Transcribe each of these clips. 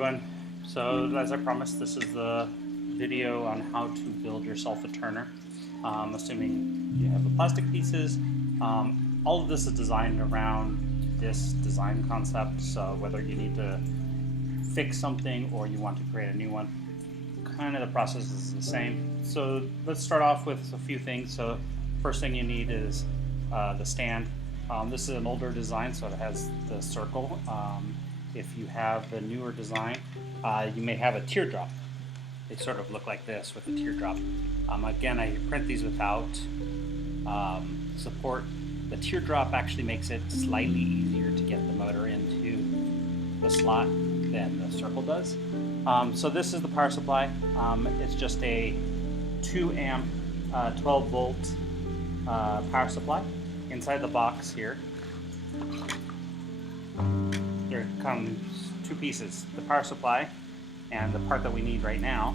everyone. So as I promised, this is the video on how to build yourself a turner. Assuming you have the plastic pieces. All of this is designed around this design concept, so whether you need to fix something or you want to create a new one, kind of the process is the same. So let's start off with a few things. So first thing you need is the stand. This is an older design, so it has the circle. If you have the newer design, you may have a teardrop. They sort of look like this with a teardrop. Again, I print these without support. The teardrop actually makes it slightly easier to get the motor into the slot than the circle does. So this is the power supply. It's just a 2 amp, 12 volt power supply. Inside the box here, there comes two pieces, the power supply and the part that we need right now,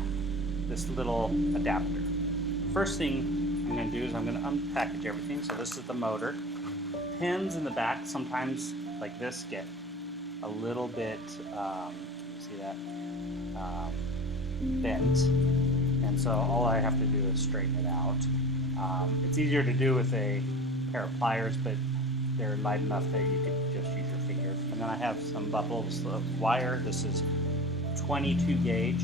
this little adapter. First thing I'm going to do is I'm going to unpackage everything. So this is the motor. Pins in the back sometimes like this get a little bit, see that, bent, and so all I have to do is straighten it out. It's easier to do with a pair of pliers, but they're light enough that you could just use your fingers. And then I have some bundles of wire. This is 22 gauge,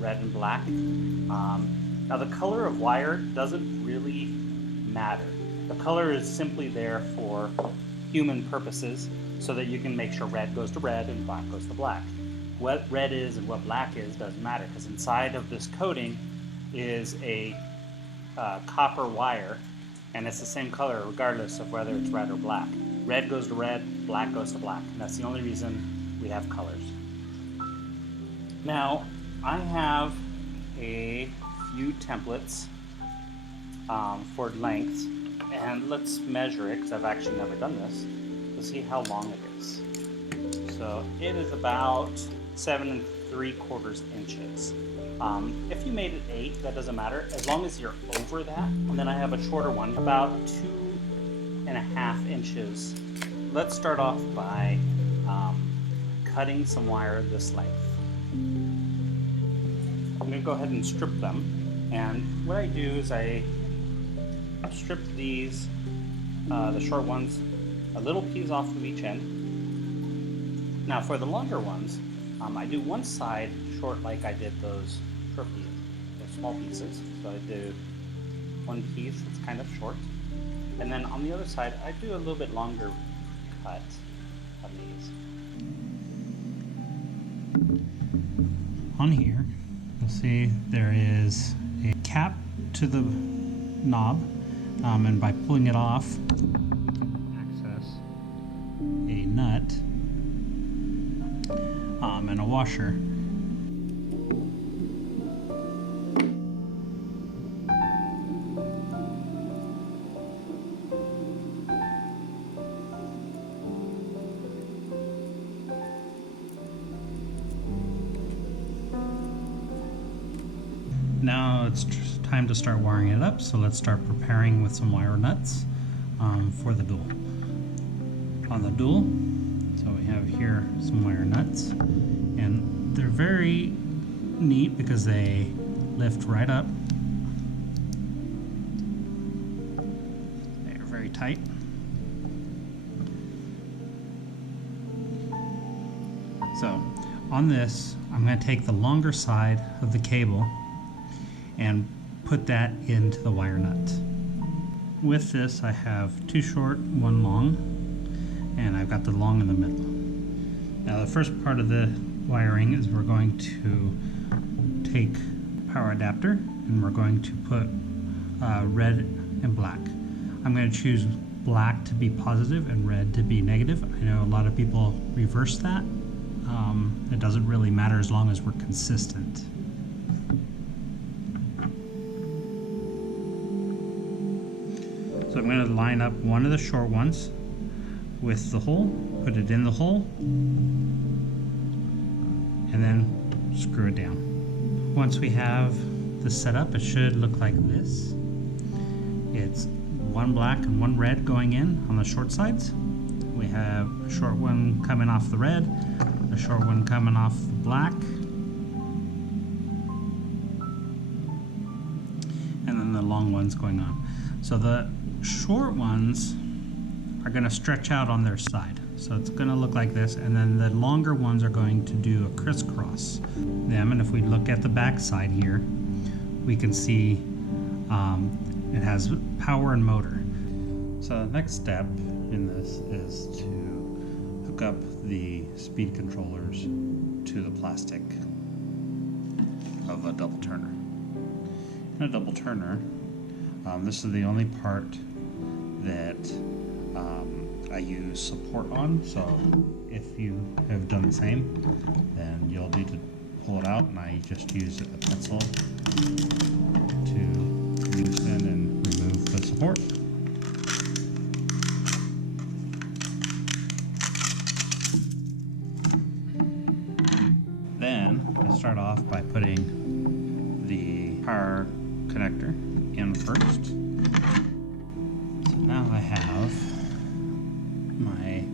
red and black. Now the color of wire doesn't really matter. The color is simply there for human purposes so that you can make sure red goes to red and black goes to black. What red is and what black is doesn't matter, because inside of this coating is a copper wire, and it's the same color regardless of whether it's red or black. Red goes to red, black goes to black, and that's the only reason we have colors. Now, I have a few templates for lengths, and let's measure it, because I've actually never done this, to see how long it is. So it is about 7 3/4 inches. If you made it 8, that doesn't matter, as long as you're over that. And then I have a shorter one, about 2.5 inches. Let's start off by cutting some wire this length. I'm going to go ahead and strip them. And what I do is I strip these, the short ones, a little piece off of each end. Now for the longer ones, I do one side short like I did those small pieces. So I do one piece that's kind of short, and then on the other side I do a little bit longer cut of these. On here you'll see there is a cap to the knob, and by pulling it off access a nut and a washer. Now it's time to start wiring it up, so let's start preparing with some wire nuts for the dual. On the dual, so we have here some wire nuts, and they're very neat because they lift right up. They're very tight. So on this, I'm going to take the longer side of the cable and put that into the wire nut. With this, I have 2 short, 1 long, and I've got the long in the middle. Now the first part of the wiring is we're going to take power adapter and we're going to put red and black. I'm going to choose black to be positive and red to be negative. I know a lot of people reverse that. It doesn't really matter as long as we're consistent. So I'm going to line up one of the short ones with the hole, put it in the hole, and then screw it down. Once we have this set up, it should look like this. It's 1 black and 1 red going in on the short sides. We have a short one coming off the red, a the short one coming off the black. And then the long one's going on. So the short ones are going to stretch out on their side. So it's going to look like this, and then the longer ones are going to do a crisscross them. And if we look at the back side here, we can see it has power and motor. So the next step in this is to hook up the speed controllers to the plastic of a double turner. In a double turner, this is the only part that I use support on, so if you have done the same, then you'll need to pull it out, and I just use a pencil to loosen and remove the support. Then I start off by putting the power connector in first. So now I have my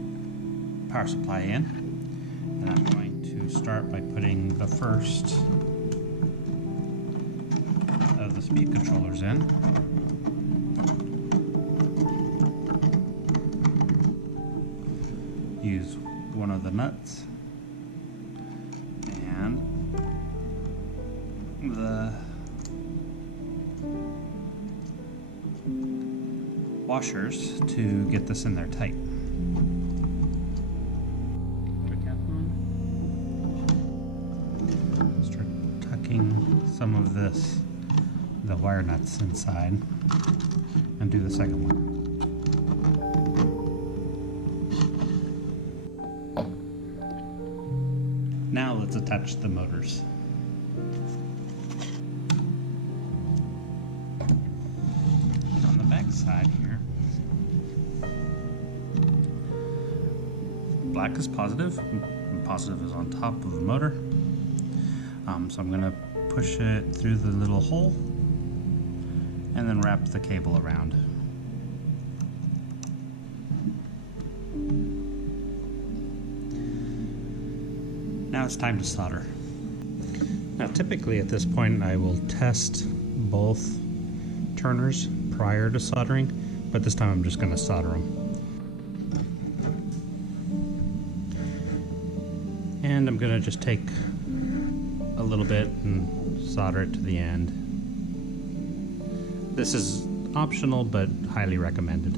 power supply in, and I'm going to start by putting the first of the speed controllers in. Use one of the nuts and the washers to get this in there tight. Start tucking some of the wire nuts inside, and do the second one. Now let's attach the motors. On the back side here, black is positive, and positive is on top of the motor. So I'm going to push it through the little hole and then wrap the cable around. Now it's time to solder. Now typically at this point I will test both turners prior to soldering, but this time I'm just going to solder them. And I'm going to just take a little bit and solder it to the end. This is optional but highly recommended.